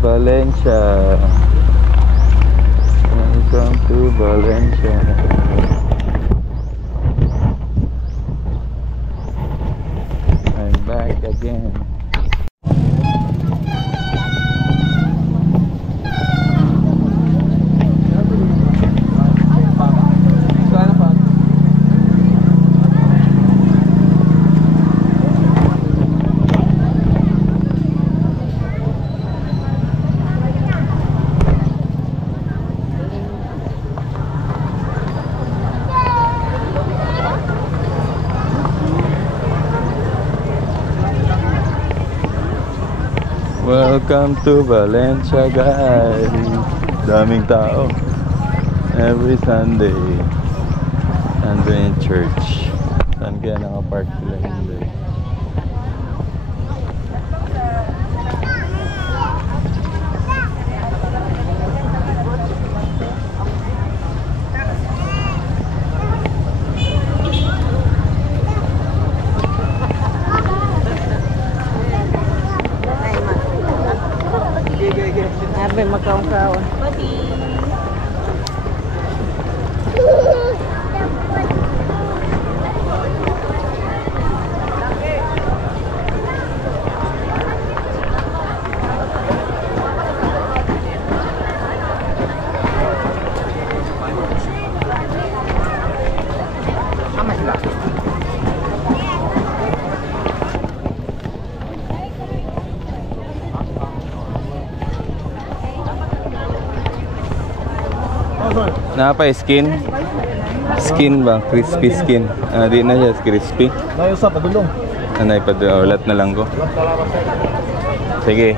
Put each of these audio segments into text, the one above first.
Valencia. Welcome to Valencia. I'm back again. Welcome to Valencia, guys. Daming tao every Sunday. Sunday in church. Saan kaya nakapark sila hindi? Abe magkaon-kaon. Napa skin? Skin ba? Crispy skin. Di na siya crispy. Nayusa padulong. Anay pa ulat na lang ko. Sige.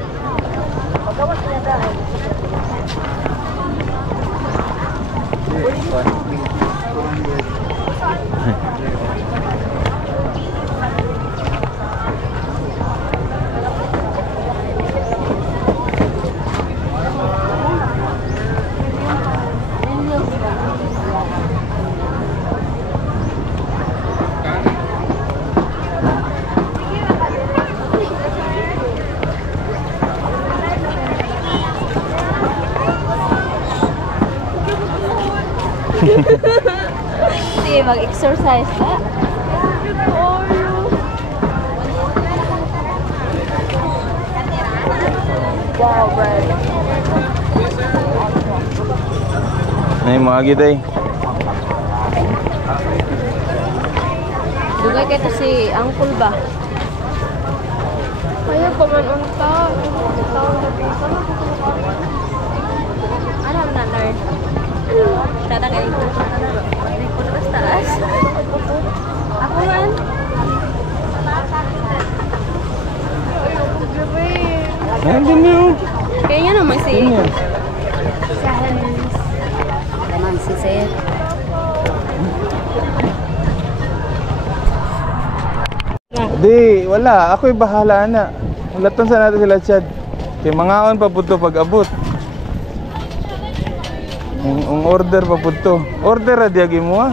Sige, mag-exercise na. Wow, bro. Nay mo agi day. Dugay kay to si Uncle ba? Ayaw pa man unta. Ano na learn? Tata kayo ito. Punta sa taas. Ako man. Nandun niyo. Kaya nga naman si... Sans. Naman si Seth. Di, wala. Ako'y bahala na. Ulaton sa natin sila, Chad. Kaya mangaon pa po ito pag-abot. Ang order pa po ito. Order na diagi mo ha.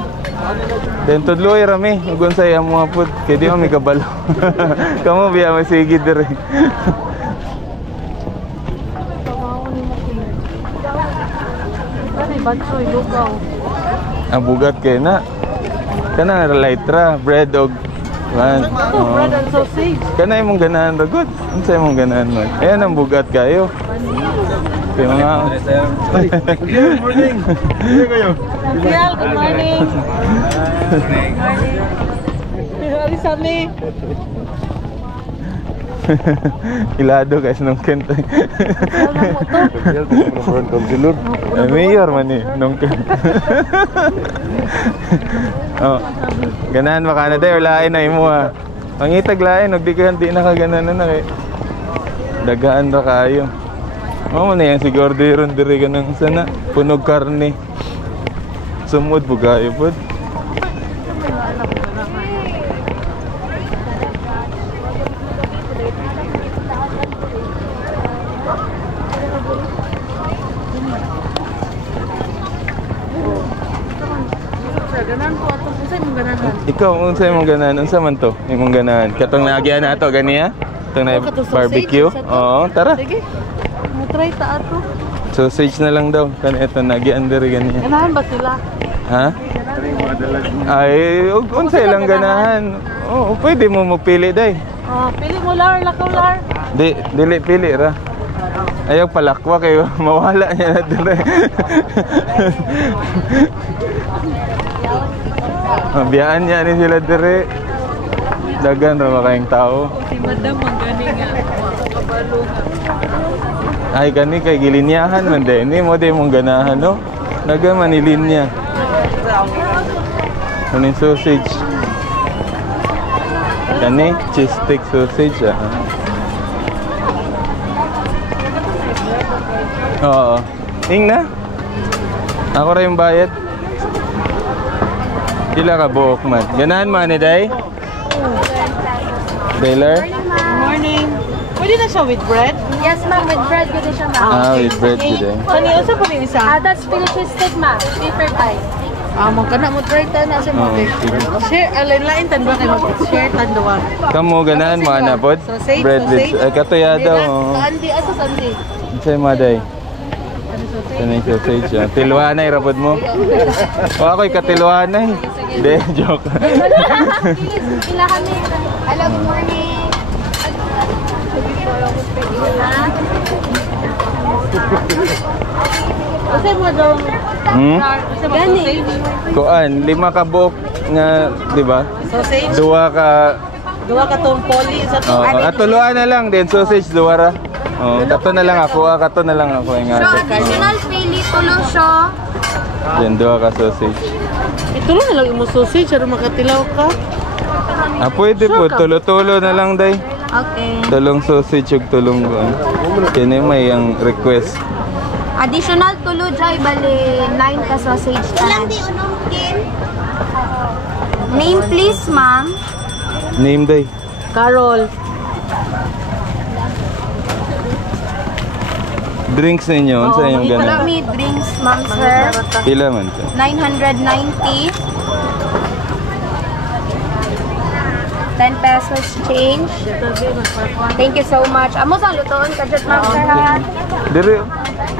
Then tudloy rami. Ugon sa iya mo po. Kaya di mo may kabalo. Kamu biya may sige dire. Batsoy, lugaw. Ang bugat kayo na. Kana litra, bread og man. Bread and sausage. Kana imong ganahan ra good. Unsa imong ganahan man? Ayan ang bugat kayo. Kaya mga Good morning. Hindi kayo. Miel, good morning. Good morning. Hari Sami. Ilado guys nung kento. Mayor man eh nung kento. Oh, ganahan ba ka na day or lain na imo ha? Pangitag lain, huwag di na kaganan na kay dagaan ba kayo? Oo man yan, siguro di ron diri ka ng sana punog karne. Sumud po kayo po. Ikaw, unsa imong ganahan? Unsa man to? Imong ganahan? Katong naagyan na ato ganiya? Itong na barbecue? Oo, tara. Sige. Matry ta ato. Sausage na lang daw. Ito, nagi-under ganyan. Ganahan ba sila? Ha? Ay, unsay lang ganahan. Oo, pwede mo magpili, day. Oh, pili mo lar, lakaw lar. Dili, pili ra. Ayaw palakwa kayo. Mawala niya na dire. Mabiyaan niya ni sila dire. Dagan ra kayong tao. Si madam ang gani nga. Kabalo nga. Ay, gani kay gilinyahan man din. Hindi mo din mong ganahan, no? Dagan manilinya. Ano yung sausage? Gani, cheese stick sausage, ah. Oo. Ing na? Ako rin yung bayad. Pila ka buok man. Ganahan man ni Day? Taylor? Morning. Pwede na siya with bread? Yes, ma'am. With bread, good siya, ma'am. Ah, with bread today. Kani usa pa rin isa? That's Philippine steak, ma'am. Paper pie. Mo kana mo try ta na sa Oo, mga. sige. Share alain-lain tan ba kay mag-share tan duwa. Kamu ganahan mo anapod? Sausage, Bread with... sausage. Ay, katuya daw. Sandi asa sandi. Sa'yo mo, Day. Ito na yung sausage, ah. Tilwanay, rapod mo. O, ako'y katilwanay. Hindi, joke. Ila kami. Hello, good morning. Kasi mo daw. Gani. Kuan, 5 ka buok nga, di ba? Sausage. 2 ka... Duwa ka tong poli sa to. At tuluan na lang din, sausage, 2 ra. Oh, kato na lang ako, kato na lang ako. Yung So, ato. additional pili, tulo siya. Then, 2 ka sausage. Itulo na lang mo sausage para makatilaw ka. Ah, pwede po, tulo-tulo na lang, Day. Okay. Tulong sausage ug tulong kuan. Kini may ang request. Additional tulo, Jai. Bali, 9 ka sausage. Ilang di unong kin? Name, please, ma'am. Name, Day. Carol. Drinks ninyo, unsa yung Ito ganun? me drinks, ma'am, sir. Pila man to? 990. 10 pesos change. Thank you so much. Amo sa lutoon ka dyan, ma'am, sir, ha? Dire.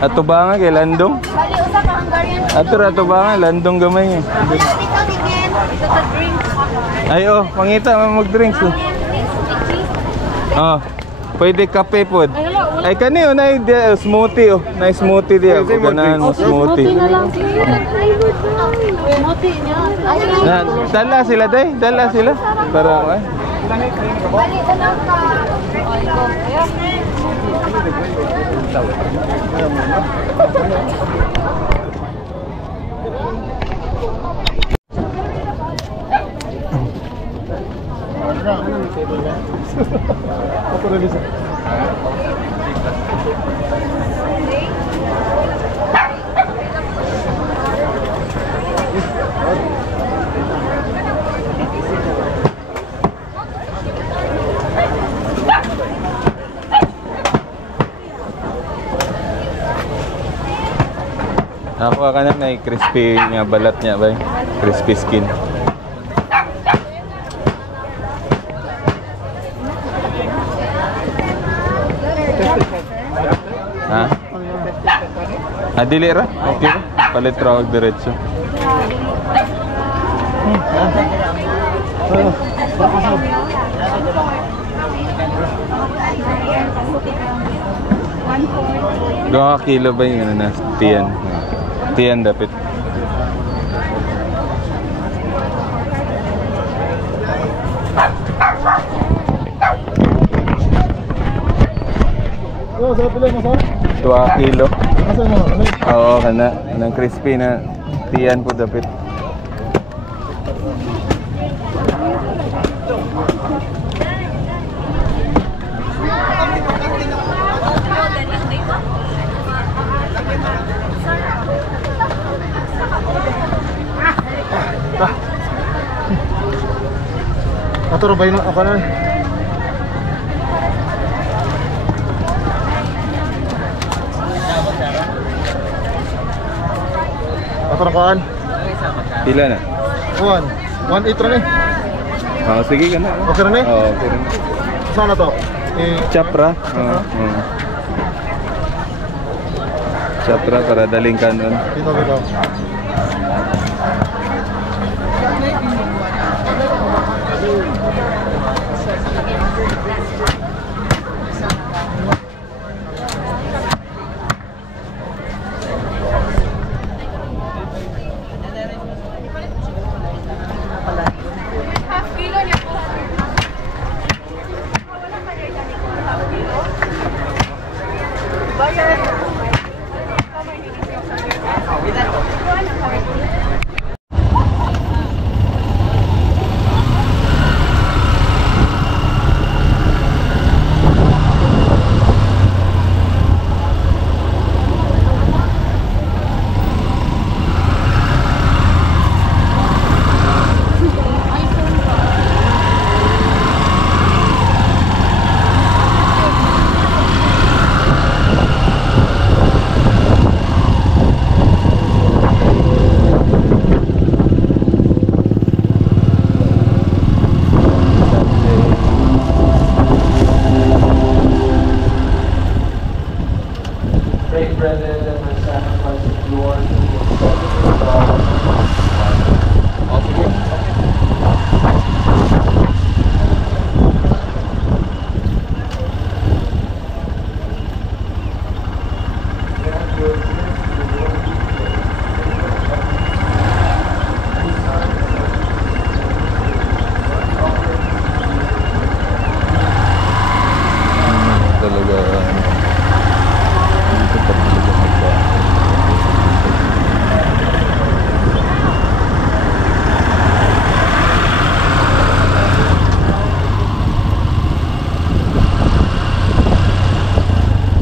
Ato ba nga kay Landong? Bali, usa ka Hungarian. Ato ba nga Landong gamay. Dito, again. Ito sa drinks. Ay oh, mangita man mag-drinks. Oh. Oh. Pwede kape pod. Ay kani oh, na smoothie oh. Na smoothie dia ko ganan mo smoothie. na lang. Smoothie niya. Na dala sila day, dala sila para Bali, tanong ka. Ako na bisa. ako ka na may crispy nga balat niya ba? Crispy skin. Ha? Dili ra? Okay ra? Palit ra og diretso. Dua kilo ba yung ano na? Tiyan. Tiyan dapit. Oh, sa pila mo sa? 2 kilo. Asa mo? Oo, kana. Anong crispy na tiyan po dapit. Ato ra ba yun ako na? Ato ra kaan? Pila na? 1.8 ra ni. Oo, sige ka na. Okay ra ni? Oo, okay na. Saan na to? Chapra? Oo. Satra para daling ka nun. Dito, dito.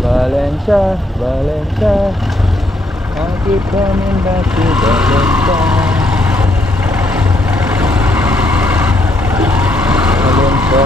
Valencia, Valencia, I keep coming back to Valencia. Valencia,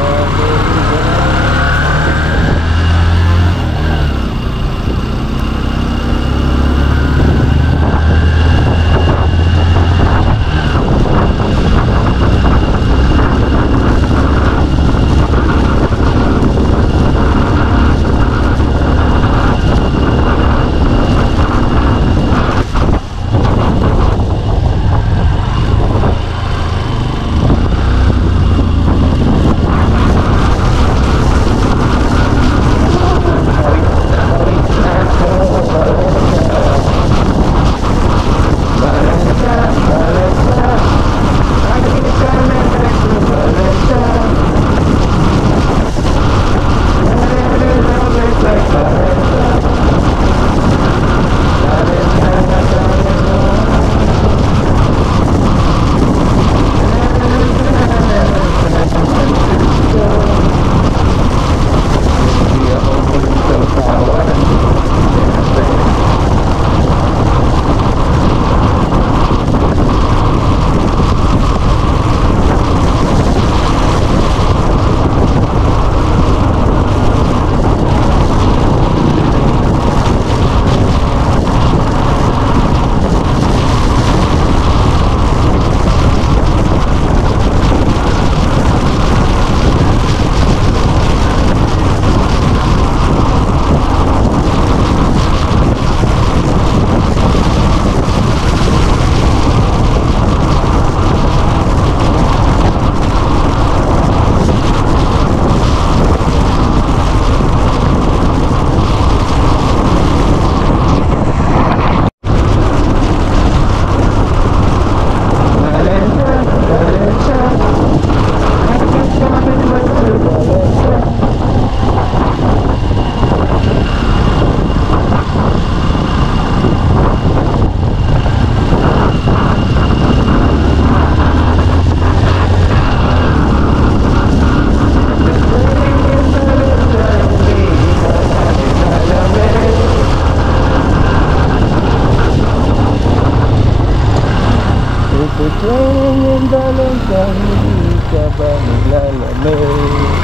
it's raining in Valencia, hindi ka ba naglalamig?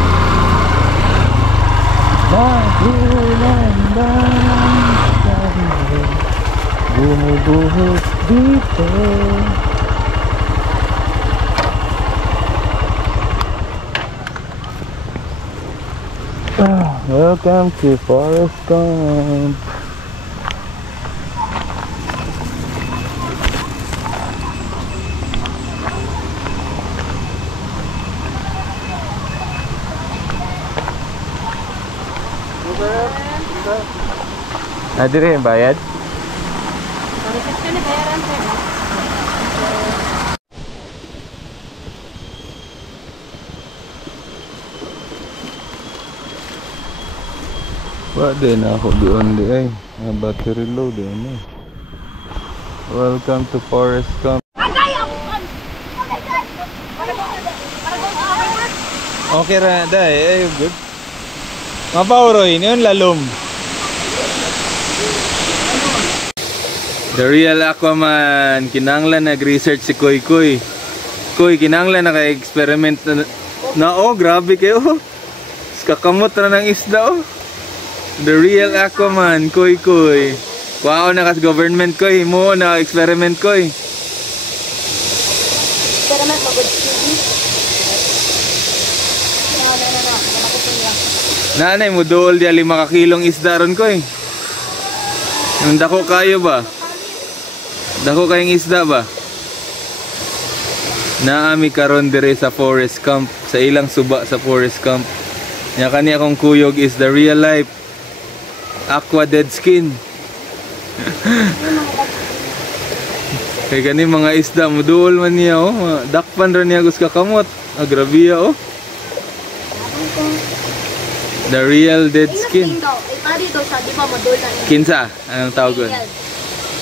Magulan ba sa hangin, bumubuhos dito? Welcome to Forest Camp. Ah, dire yung bayad? Reception ni bayaran sir. Wa din ako doon di ay. Battery low din eh. Welcome to Forest Camp. Okay ra dai, ay good. Mapauroy yun lalom. The real Aquaman. Kinanglan nag-research si Koy Koy. Koy, kinanglan naka-experiment na oh, grabe kayo. Kakamot na ng isda oh. The real Aquaman, Koy Koy. Wow, nakas government Koy. Mo na experiment Koy. Experiment magod TV. Nanay mo dool dia 5 kilong isda ron Koy. Yung dako kayo ba? Dako kayong isda ba? Naami karon dire sa Forest Camp, sa ilang suba sa Forest Camp. Nya kani akong kuyog is the real life aqua dead skin. Kay kani mga isda mo duol man niya oh, dakpan ra niya gus kakamot. Agrabiya oh. The real dead skin. Kinsa? Anong tawag ko?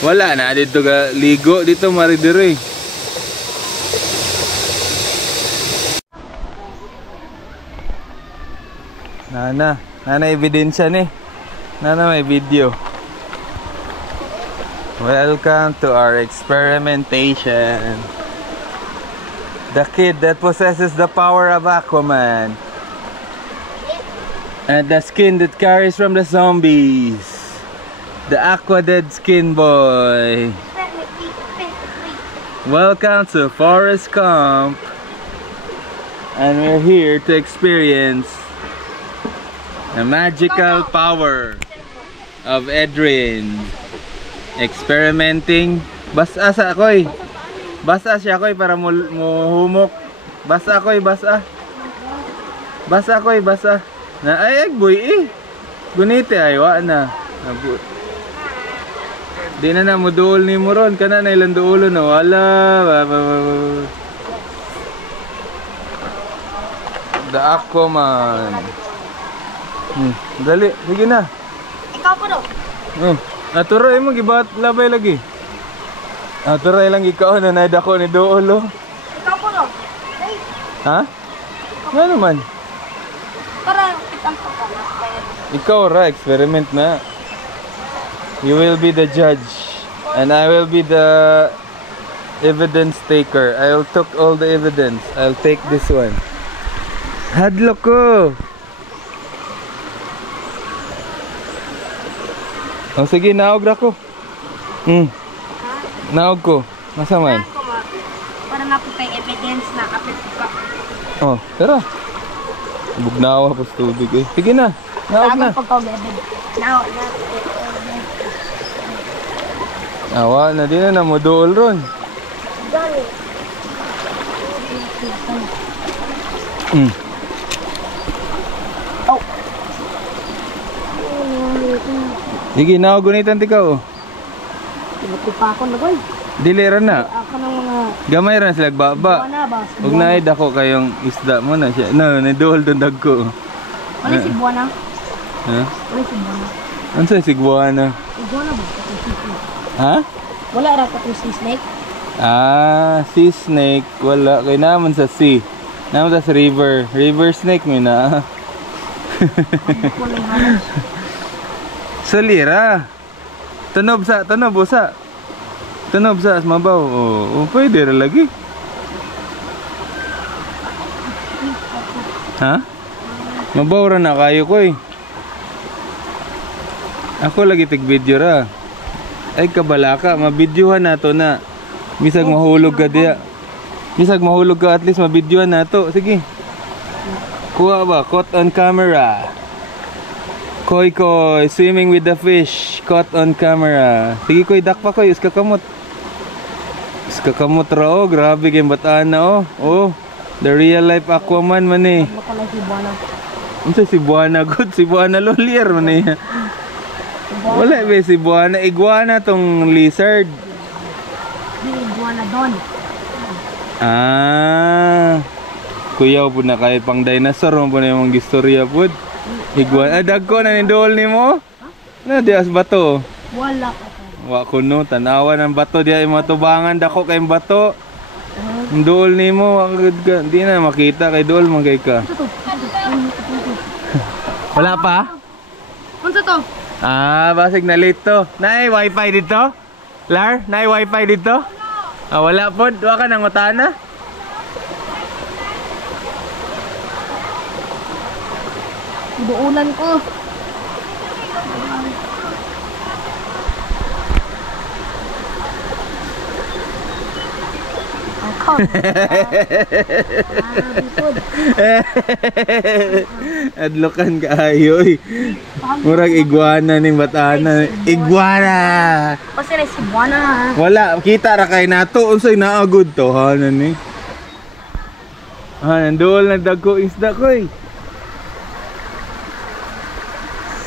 Wala na dito ga ligo dito maridiri. Nana ebidensya ni. Nana may video. Welcome to our experimentation. The kid that possesses the power of Aquaman. And the skin that carries from the zombies. The Aqua Dead Skin Boy. Welcome to Forest Camp. And we're here to experience the magical power of Edrin. Experimenting. Basa sa ako'y. Basa siya ako'y para muhumok. Basa ako'y basa. Basa ako'y basa. Na ay boy eh. Gunite ay wa na. Di na mo duol ni mo ron. Kana na ilang duolo na wala. The Aquaman. Dali, sige na. Ikaw po daw. Aturay mo, gibat labay lagi. Aturay lang ikaw na naidako ni duolo. Ikaw po daw. Hey. Ha? Nga naman. Para kitang pagkakas. Ikaw ra, experiment na. You will be the judge. And I will be the evidence taker. I'll took all the evidence. I'll take this one. Hadlock ko! Oh, sige, naog ra ko. Naog ko. Masa man? Para nga po kay evidence na kapit ka. Oh, tara. Bugnawa po sa tubig eh. Sige na, naog na. Awa na din na mo dool ron. Sige, naog gunitan tikaw. Tinutupa ako na boy. Diliran na. Ako ng mga Gamay ran sila baba. buwana ba? Huwag na dako kayong isda mo na siya. No, nadool doon dagko. Wala si buwana. Ha? Wala si buwana. Ano sa sigwana? Si buwana ba? Ha? Wala ra ka si snake. Ah, sea snake. Wala. Kaya naman sa sea. Naman sa river. River snake mo na. Salira. Tunob sa, tunob usa. Tunob sa mabaw. Oh, pwede ra lagi. Ha? Mabaw ra na kayo ko eh. Ako lagi tig video ra. Ay kabalaka, mabidyohan nato na. Bisag mahulog ka diya. Bisag mahulog ka at least mabidyohan nato. Sige. Kuha ba? Caught on camera. Koy Koy, swimming with the fish. Caught on camera. Sige Koy, dakpa Koy, iskakamot. Iskakamot ra oh, grabe kayong bataan na oh. Oh, the real life Aquaman man eh. Baka lang si buwana. Ano si Buwana good? Si Buwana Lolier man eh. Wala ba si Buwana? Iguana tong lizard. Di iguana doon. Ah. Kuyaw po na kahit pang dinosaur mo po na yung gistorya po. Iguana. Dagko na nindol ni mo? Na dias bato. Wala. Wa kuno tanawa ng bato diya yung matubangan dako kay bato. Dool ni mo, di na makita kay dool man kay ka. Wala pa? Ano to? Ah, basig na late to. Nay wifi dito? Lar, nay wifi dito? Ah, wala pod. Wa ka nang utana? Buulan ko. Adlokan kaayo oy. Murag iguana ning batana. Iguana. Kasi na si Buwana. Wala kita ra kay nato unsay naagod to hanan ni. Ah, nandool na dagko isda ko eh.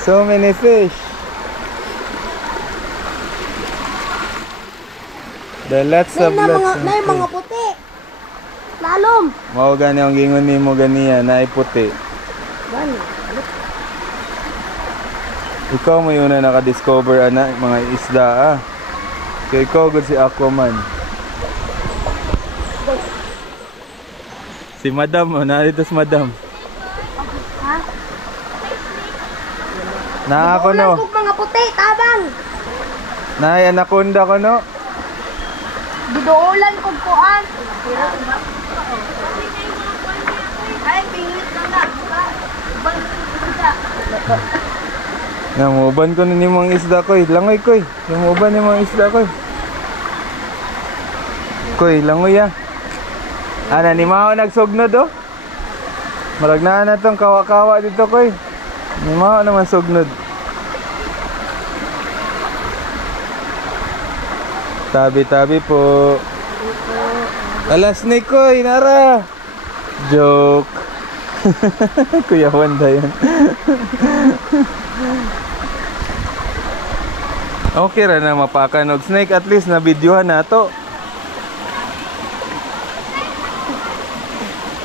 So many fish. The lots of lots. Na mga puti. Lalom. Mao gani ang gingon nimo ganiya na puti. Gani. Ikaw mo yun na naka-discover ana mga isda ah. Kaya ikaw good si Aquaman. Si Madam, narito si Madam. Ha? Na ako no. Buulan ko mga puti, tabang. Na anaconda ko no. Biduulan ko kuan. Ay, pingit na na. Namuban ko na ni mga isda ko eh. Langoy ko eh. Namuban ni mga isda ko eh. Koy, langoy ah. Ana ni mao nagsugnod oh. Marag na tong kawa-kawa dito koy. Ni mao naman sugnod. Tabi-tabi po. Alas ni koy, nara. Joke. Kuya Wanda yan. Okay ra na mapakan og snake, at least na videohan nato.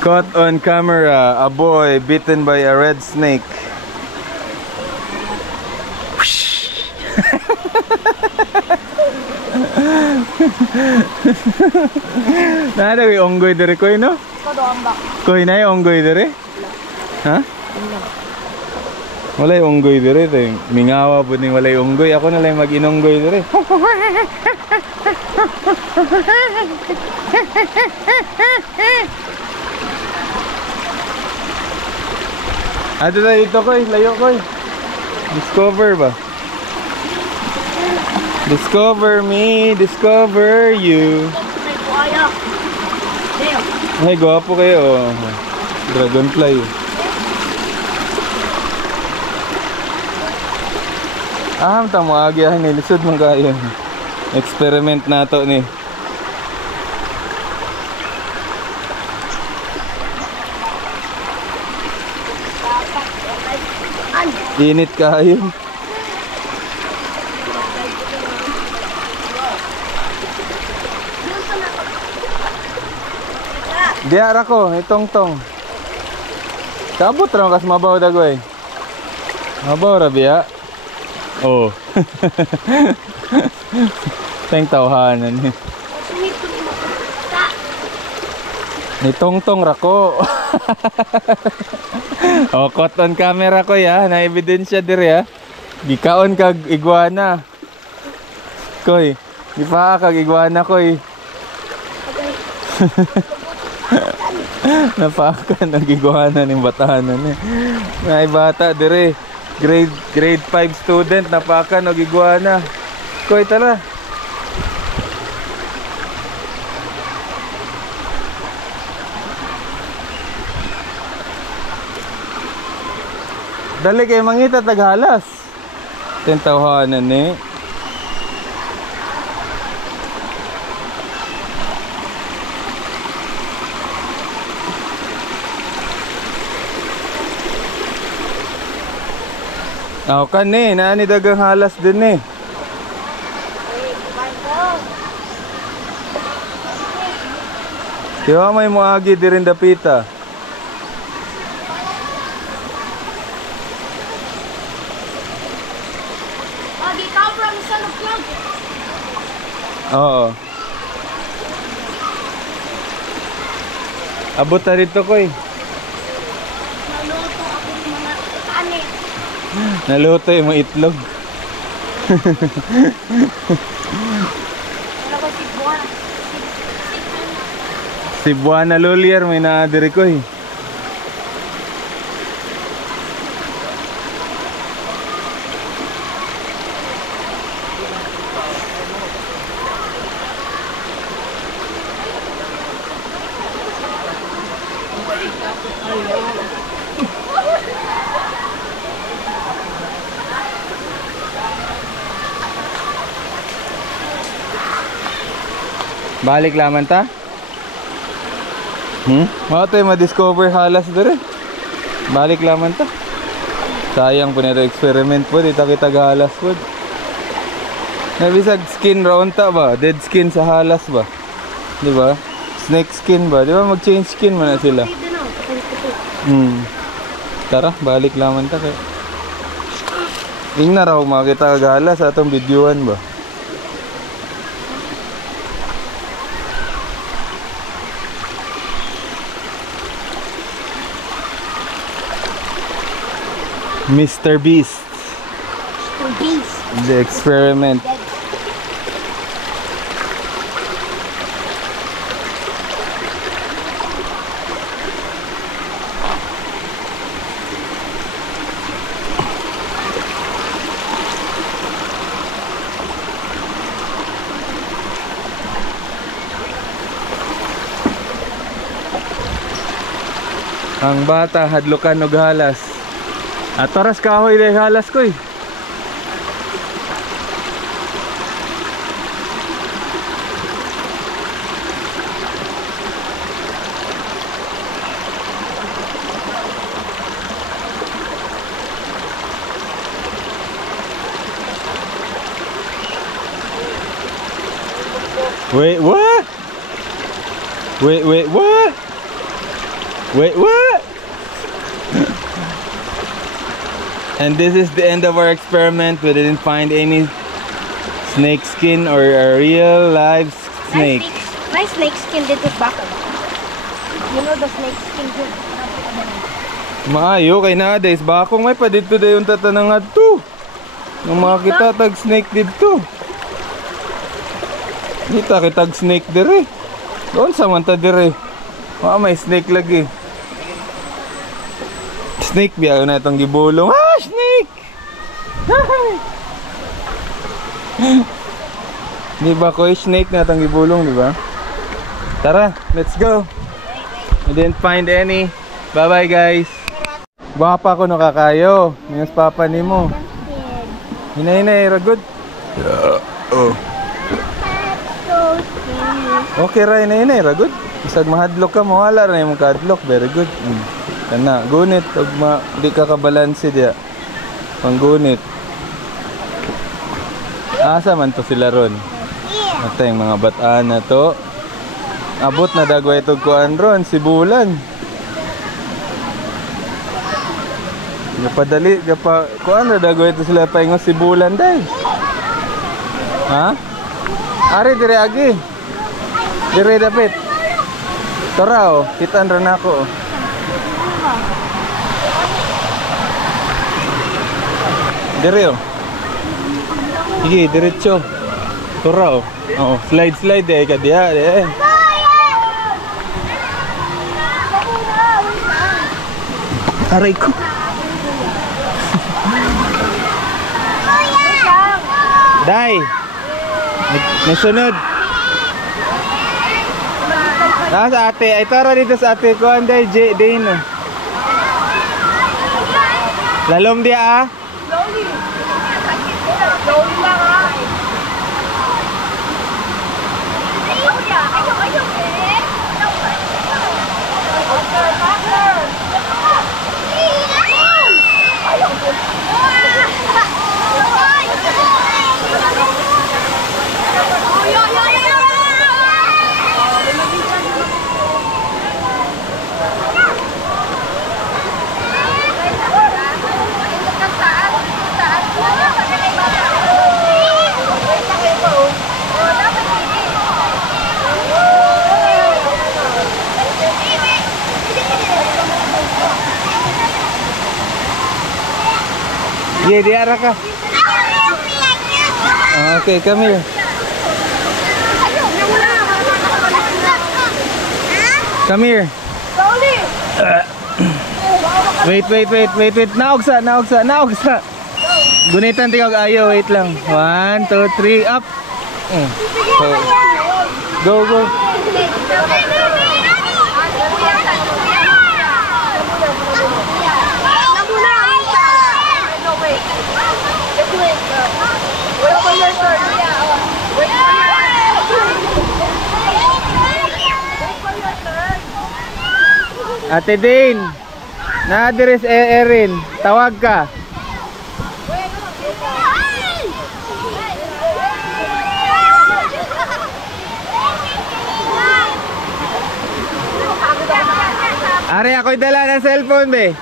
Caught on camera, a boy bitten by a red snake. Nada may onggoy dire koy no? Koy na yung onggoy dire? Ha? Walay onggoy dire, mingawa po ning walay onggoy. Ako na lang mag-inonggoy dire. Ato na dito koy, layo koy. Discover ba? Discover me, discover you. Ay, gwapo kayo. Dragonfly. Tamo agyahan ni lisod man kayo. Experiment nato ni. Init kayo. Diara ko, itong-tong. Kabot ra kas mabaw dagoy. Mabaw ra biya. Oh. Teng tawhanan ni. Ni tong-tong ra ko. Oh, caught on camera ko ya, na ebidensya dire ya. Gikaon kag iguana. Koy, gipa kag iguana koy. Napakan ang iguana ning batahanan ni. Nay bata dire. Grade 5 student napakan og iguana. Koy tara. Dali kay mangita taghalas. Tentawhanan ni. Ako kan eh, naani dagang halas din eh. Kaya may muagi di rin dapita. Agi ka from San Club. Oo. Abot na rito ko eh. Naluto ako ng mga kanin. Naluto yung mga itlog. Ano ko si Buwan? Si Buana Lolier may naadiri ko eh. Balik laman ta? Mga tayo ma-discover halas doon eh. Balik laman ta. Sayang po nito experiment po. Dito kita halas po. Nabisag skin round ta ba? Dead skin sa halas ba? Diba? Snake skin ba? Diba mag-change skin mo na sila? Tara, balik laman ta kayo. Ingna raw makita kagalas sa atong videoan ba? Mr. Beast. The experiment. Ang bata hadlukan og halas. At oras kahoy dahil halas ko eh. Wait, what? Wait, what? Wait, what? And this is the end of our experiment. We didn't find any snake skin or a real live snake. Nice snake skin dito sa bako. You know the snake skin dito. Maayo kay nowadays bakong may pa dito dayon tatanang adto. Nung makita tag snake dito. Kita kitag snake dire. Doon sa man ta dire. May snake lagi. Snake biya na itong gibulong. Ah, snake! Di ba ko snake na itong gibulong, di ba? Tara, let's go. I didn't find any. Bye-bye, guys. Guwapa ko nakakayo. Mingas papa ni mo. Hinay-hinay, ragod. Oh. Okay ra, hinay-hinay, ragod. Bisag mahadlok ka, mawala na yung kahadlok. Very good. Kana, gunit. Di ka kabalansi diya. Panggunit. Asa man to sila ron? Ito yung mga bataan na to. Abot na dagway itong kuan ron. Sibulan. Gapadali. Kuan na dagway ito sila pa yung sibulan dahil. Ha? Ari, dire agi. Dire dapit. Tora o. Kitaan rin ako o. Dire o. Sige, diretso. Tora o. Oh, slide eh. Kadiya eh. Aray ko. Day. Nasunod. Sa ate. Ay tara dito sa ate ko. Anday, Dane. Lalom dia ah. Yeah, diara ka. Okay, come here. Come here. Wait. Naugsa. Gunitan tingog ayo, wait lang. 1, 2, 3, up. Go. Ate Dane, na-address Erin, tawag ka. Ari, ako'y dala ng cellphone, be.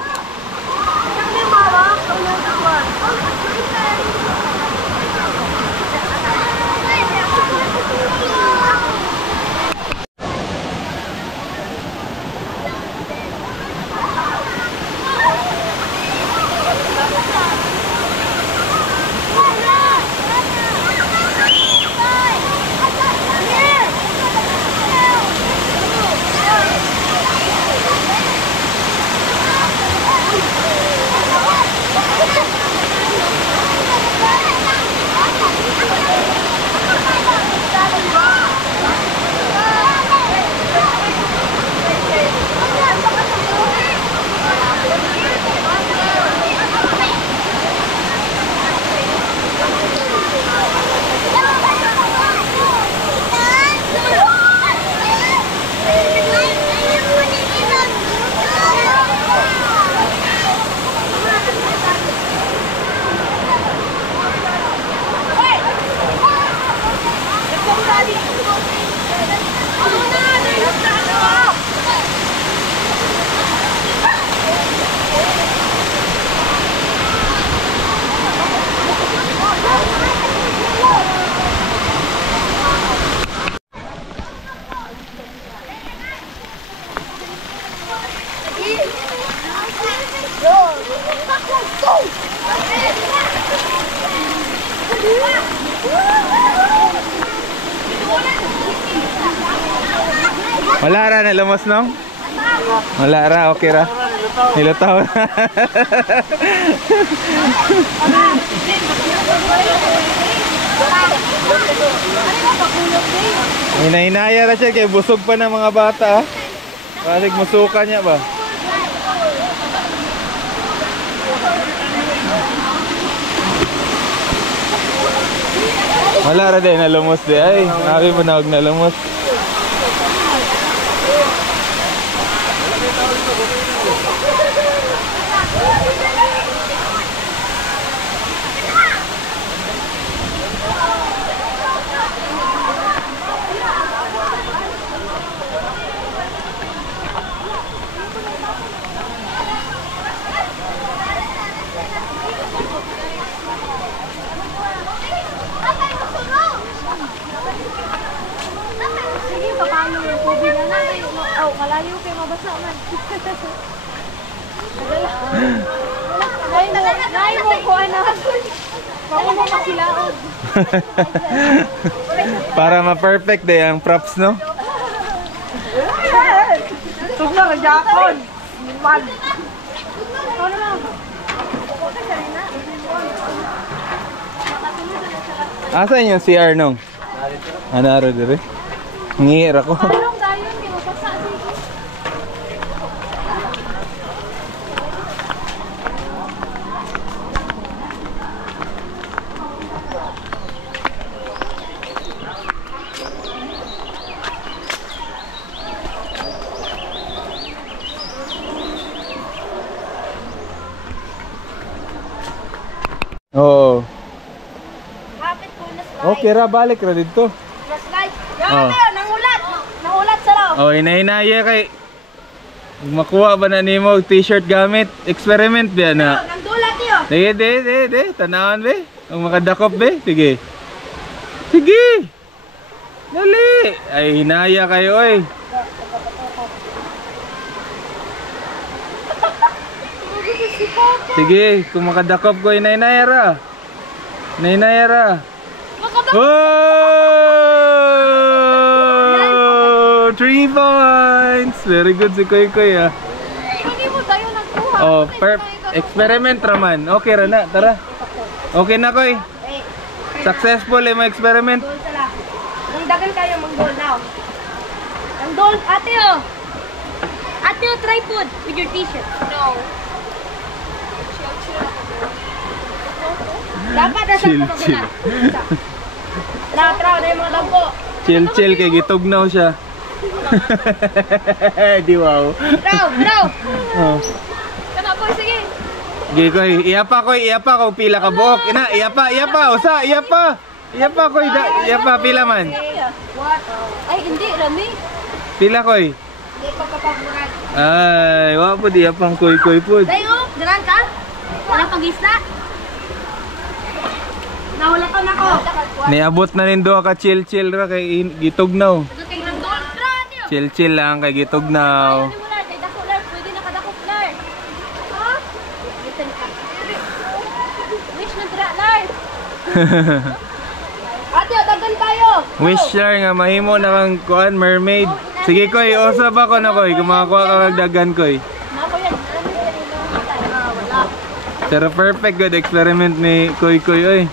Wala ra, nalamos nong? Wala ra, okay ra. Nilutaw na. Hinahinaya ra siya kay busog pa ng mga bata. Basig musuka niya ba? Wala ra din, nalumos di. Ay, nabi mo na huwag nalumos. Sige, paano yung tubig na natin? Oh, malayo kayo mabasa man. Ngayon mo ko ano. Baka mo masilaog. Para ma-perfect day ang props, no? Tugla ka jakon. Mag. Ano na? Asan yung CR nung? Anaro dire? Ngihir ako. Anong dayon? Di mo pasa. Oo. Kapit ko na Okay ra, balik ra dito. slide. Oh. Yan, nangulat. Nangulat sa raw. Oh, inahinaya kay makuha ba na nimo og t-shirt gamit? Experiment ba na? Nangulat yun. De, tanawan be. Ang makadakop be. Sige. Sige. Dali. Ay, hinaya kayo oy. si Papa. Sige, kung makadakop ko yung Nainayara. Nainayara. Makadakop. Oh! 3 points! Very good si Koy Koy ah. Hindi mo tayo nagkuha. Oh, experiment raman. Okay ra na, tara. Okay na Koy. Successful mo experiment. Goal sala. Nang dagan kayo mang-goal now. Ang goal, ate oh. Ate oh, try food with your t-shirt. No. Dapat nasa Chill, ko chill. Tra, na yung mga dagko. Chill kay gitugnaw siya. Di wow. Traw. Oh. Kana po, sige. Gi Koy, iyapa ko pila ka buok. Ina, iyapa, usa, iyapa. Iyapa Koy, iyapa pila man. What? Ay, hindi, Rami. Pila Koy. Hindi pa papaburan. Ay, wa po di apang Koy po. Dayo, diran ka? Wala pang isda? Nawala ka na ko. Niabot na nindo ka chill ra kay gitugnaw. Duting ng goal. Tra, ate oh. Chill lang kay gitugnaw. Ano mo lang, kay Dako Lar, pwede nakadako Lar. Ha? Wish na dra, Lar. Ate oh, dagan tayo. Wish sir nga mahimo na kang kuan mermaid. Sige Koy, usa ba ko na Koy, kumakuha ka kag dagan Koy. Nako yan, ano yung kanina? Wala. Pero perfect good experiment ni Koy oy.